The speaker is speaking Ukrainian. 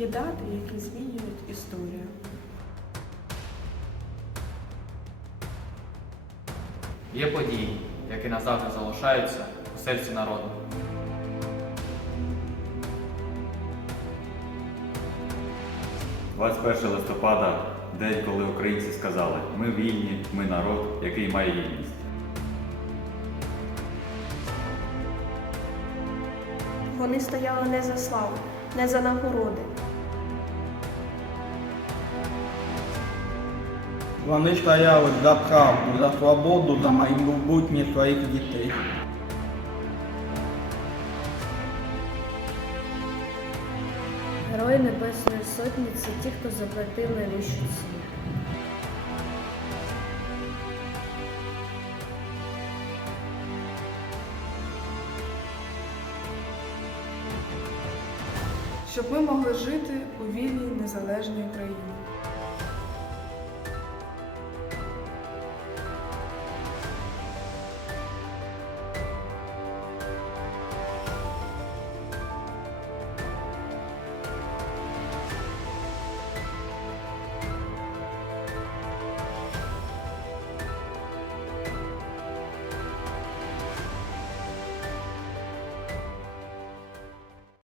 Є дати, які змінюють історію. Є події, які назавжди залишаються у серці народу. – 21 листопада день, коли українці сказали: ми вільні, ми народ, який має гідність. Вони стояли не за славу, не за нагороди. Вони стояли за правду, за свободу, за майбутнє своїх дітей. Герої Небесної Сотні це ті, хто заплатив найвищу ціну. Щоб ми могли жити у вільній незалежній Україні.